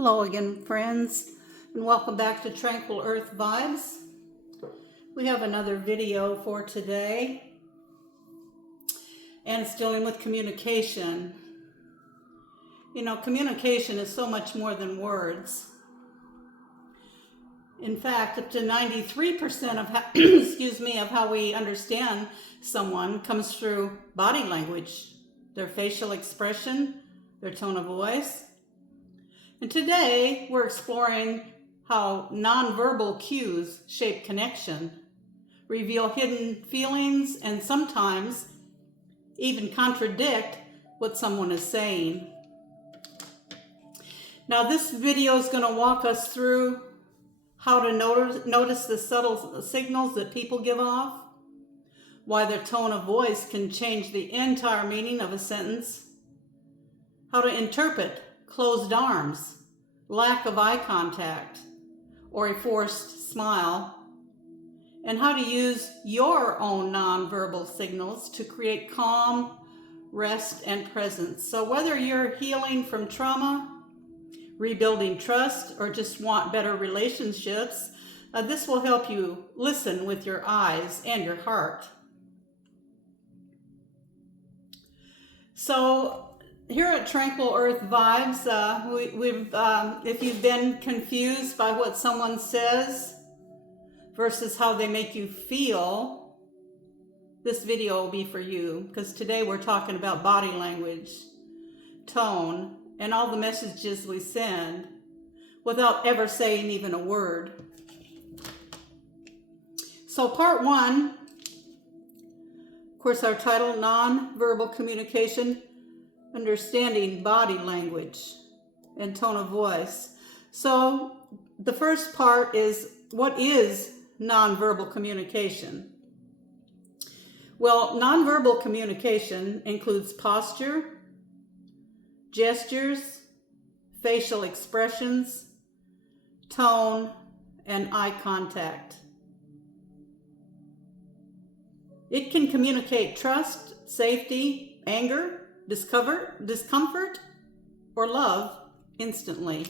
Hello again, friends, and welcome back to Tranquil Earth Vibes. We have another video for today, and it's dealing with communication. You know, communication is so much more than words. In fact, up to 93% of how, of how we understand someone comes through body language, their facial expression, their tone of voice. And today we're exploring how nonverbal cues shape connection, reveal hidden feelings, and sometimes even contradict what someone is saying. Now this video is going to walk us through how to notice the subtle signals that people give off, why their tone of voice can change the entire meaning of a sentence, how to interpret closed arms, lack of eye contact, or a forced smile, and how to use your own nonverbal signals to create calm, rest, and presence. So whether you're healing from trauma, rebuilding trust, or just want better relationships, this will help you listen with your eyes and your heart. So here at Tranquil Earth Vibes, if you've been confused by what someone says versus how they make you feel, this video will be for you, because today we're talking about body language, tone, and all the messages we send without ever saying even a word. So part one, of course, our title, Nonverbal Communication, Understanding Body Language and Tone of Voice. So the first part is, what is nonverbal communication? Well, nonverbal communication includes posture, gestures, facial expressions, tone, and eye contact. It can communicate trust, safety, anger, discomfort, or love instantly.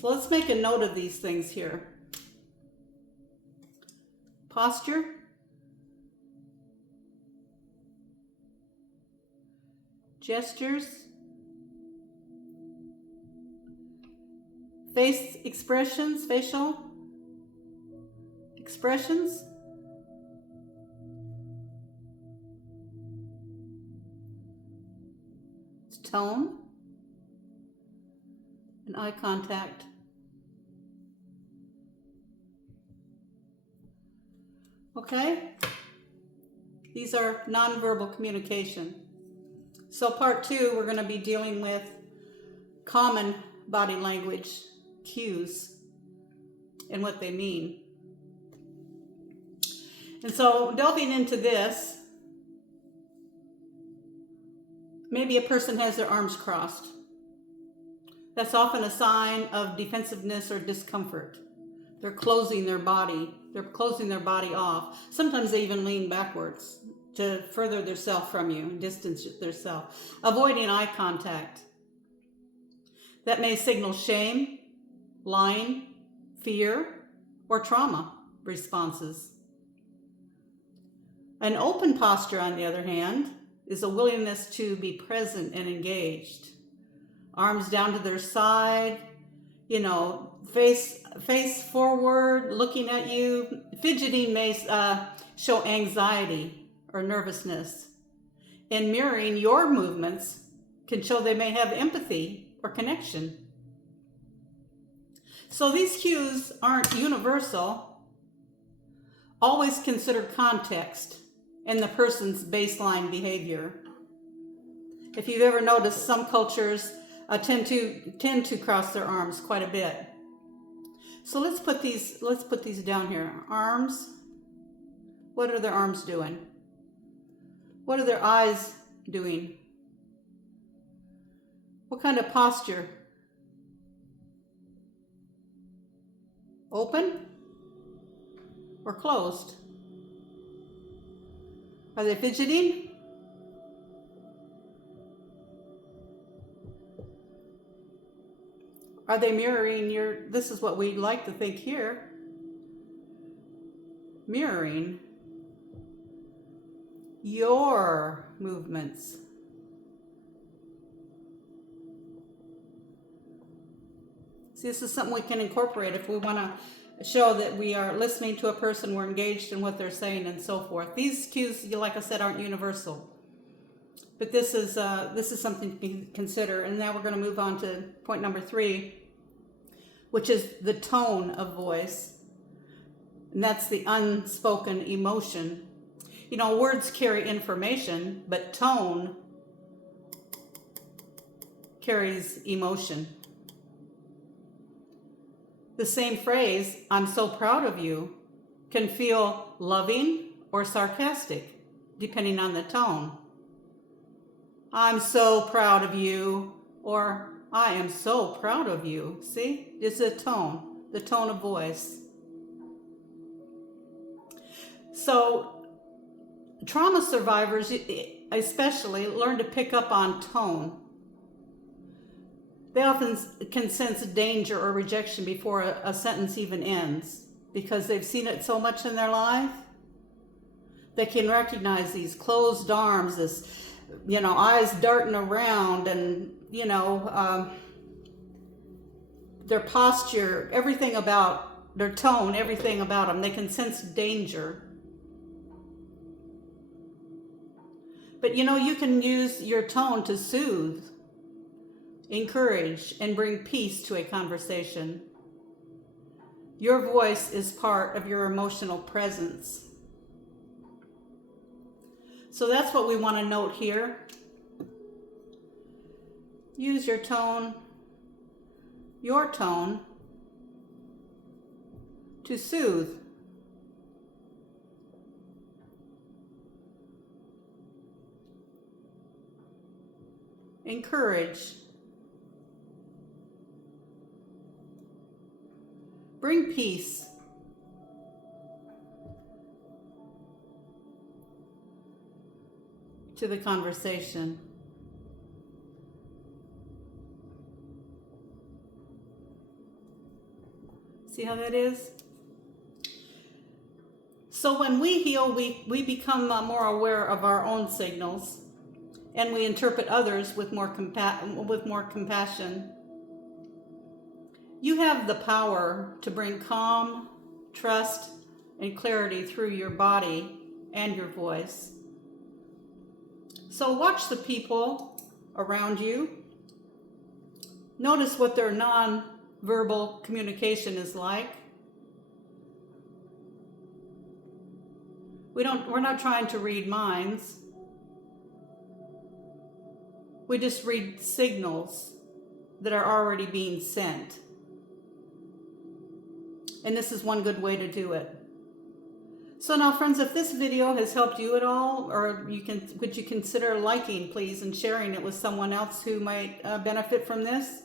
So let's make a note of these things here. Posture, gestures, facial expressions, tone, and eye contact. Okay? These are nonverbal communication. So part two, we're going to be dealing with common body language cues and what they mean. And so delving into this, maybe a person has their arms crossed. That's often a sign of defensiveness or discomfort. They're closing their body. They're closing their body off. Sometimes they even lean backwards to further their self from you, distance their self. Avoiding eye contact. That may signal shame, lying, fear, or trauma responses. An open posture, on the other hand, is a willingness to be present and engaged. Arms down to their side, face forward, looking at you. Fidgeting may show anxiety or nervousness. And mirroring your movements can show they may have empathy or connection. So these cues aren't universal. Always consider context and the person's baseline behavior. If you've ever noticed, some cultures tend to cross their arms quite a bit. So let's put these down here. Arms. What are their arms doing? What are their eyes doing? What kind of posture? Open or closed? Are they fidgeting? Are they mirroring your, this is what we like to think here, mirroring your movements? See, this is something we can incorporate if we want to show that we are listening to a person, we're engaged in what they're saying, and so forth. These cues, like I said, aren't universal, but this is something to consider. And now we're going to move on to point number 3, which is the tone of voice, and that's the unspoken emotion. You know, words carry information, but tone carries emotion. The same phrase, "I'm so proud of you," can feel loving or sarcastic, depending on the tone. "I'm so proud of you," or "I am so proud of you." See, it's a tone, the tone of voice. So trauma survivors especially learn to pick up on tone. They often can sense danger or rejection before a sentence even ends, because they've seen it so much in their life. They can recognize these closed arms, this, eyes darting around, and, their posture, everything about their tone, everything about them. They can sense danger. But, you can use your tone to soothe, encourage, and bring peace to a conversation. Your voice is part of your emotional presence. So that's what we want to note here. Use your tone, to soothe, encourage, bring peace, to the conversation. See how that is? So when we heal, we become more aware of our own signals, and we interpret others with more compassion. You have the power to bring calm, trust, and clarity through your body and your voice. So watch the people around you. Notice what their non-verbal communication is like. We're not trying to read minds. We just read signals that are already being sent. And this is one good way to do it. So now, friends, if this video has helped you at all, or would you consider liking, please, and sharing it with someone else who might benefit from this?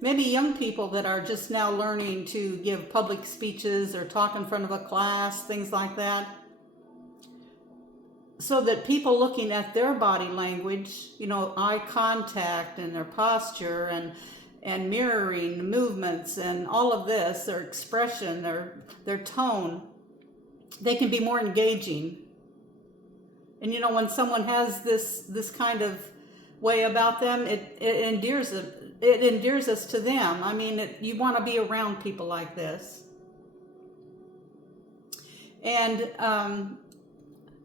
Maybe young people that are just now learning to give public speeches or talk in front of a class, things like that. So that people looking at their body language, eye contact and their posture and mirroring movements and all of this, their expression, their tone, they can be more engaging. And when someone has this kind of way about them, it endears us to them. I mean, you want to be around people like this. And I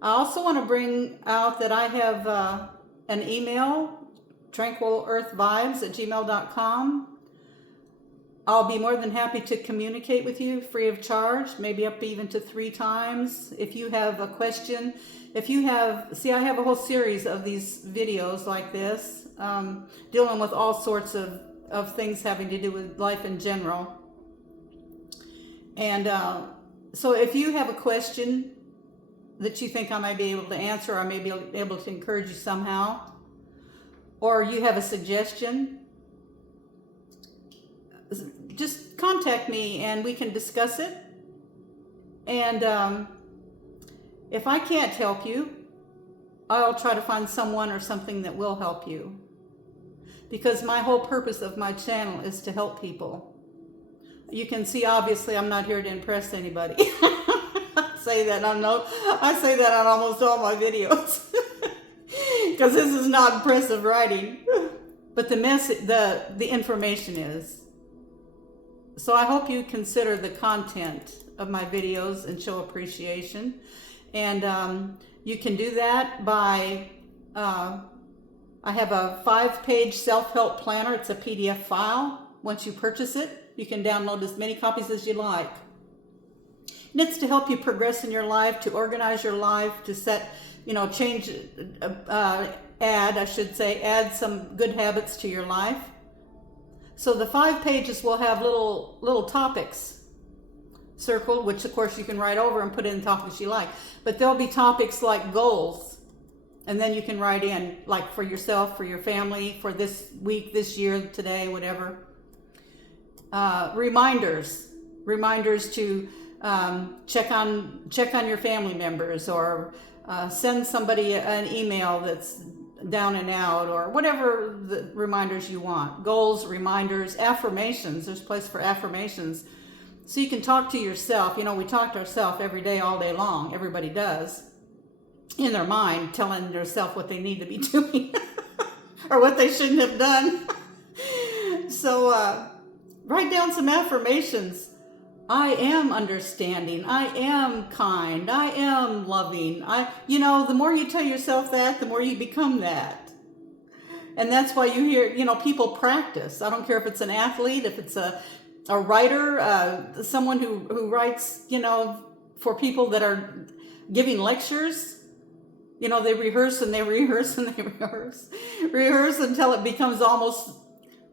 also want to bring out that I have an email, tranquilearthvibes@gmail.com. I'll be more than happy to communicate with you free of charge, maybe up even to 3 times. If you have a question, I have a whole series of these videos like this, dealing with all sorts of things having to do with life in general. And so if you have a question that you think I might be able to answer, or I may be able to encourage you somehow, or you have a suggestion, just contact me and we can discuss it. And if I can't help you, I'll try to find someone or something that will help you. because my whole purpose of my channel is to help people. You can see, obviously, I'm not here to impress anybody. I say that on almost all my videos, because this is not impressive writing. But the information is. So I hope you consider the content of my videos and show appreciation. And you can do that by, I have a 5-page self-help planner. It's a PDF file. Once you purchase it, you can download as many copies as you like. And it's to help you progress in your life, to organize your life, to set, add some good habits to your life. So the 5 pages will have little topics circled, which of course you can write over and put in topics you like. But there'll be topics like goals, and then you can write in, like, for yourself, for your family, for this week, this year, today, whatever. Reminders to check on your family members, or send somebody an email that's down and out, or whatever the reminders you want. Goals, reminders, affirmations. There's a place for affirmations. So you can talk to yourself. We talk to ourselves every day, all day long. Everybody does. In their mind, telling themselves what they need to be doing or what they shouldn't have done. So write down some affirmations. I am understanding. I am kind. I am loving. The more you tell yourself that, the more you become that. And that's why you hear, people practice. I don't care if it's an athlete, if it's a writer, someone who writes, for people that are giving lectures. They rehearse and they rehearse and they rehearse until it becomes almost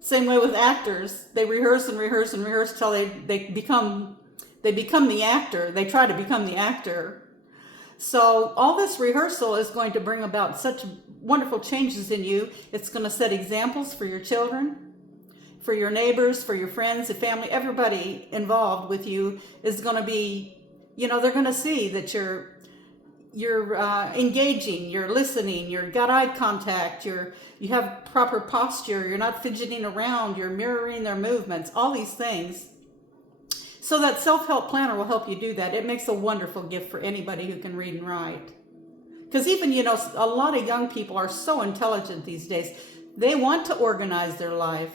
same way with actors. They rehearse and rehearse and rehearse till they become the actor. They try to become the actor. So all this rehearsal is going to bring about such wonderful changes in you. It's going to set examples for your children, for your neighbors, for your friends, the family. Everybody involved with you is going to be, they're going to see that you're engaging, you're listening, you've got eye contact, you have proper posture, you're not fidgeting around, you're mirroring their movements, all these things. So that self-help planner will help you do that. It makes a wonderful gift for anybody who can read and write. Because even, a lot of young people are so intelligent these days. They want to organize their life.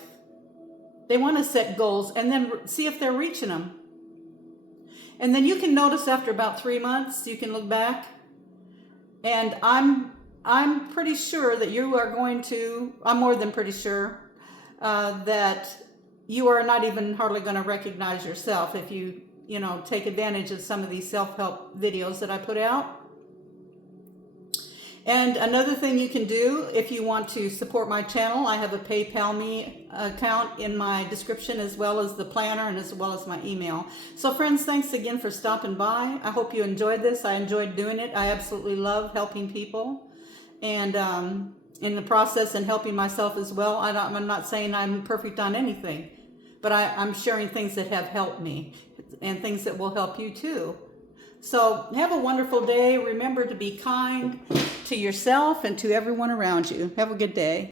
They want to set goals and then see if they're reaching them. And then you can notice after about 3 months, you can look back. And I'm pretty sure that you are going to, I'm more than pretty sure, that you are not even hardly going to recognize yourself if you, take advantage of some of these self-help videos that I put out. And another thing you can do if you want to support my channel, I have a PayPal me account in my description, as well as the planner and as well as my email. So friends, thanks again for stopping by. I hope you enjoyed this. I enjoyed doing it. I absolutely love helping people, and in the process, and helping myself as well. I'm not saying I'm perfect on anything, but I'm sharing things that have helped me and things that will help you too. So have a wonderful day. Remember to be kind to yourself and to everyone around you. Have a good day.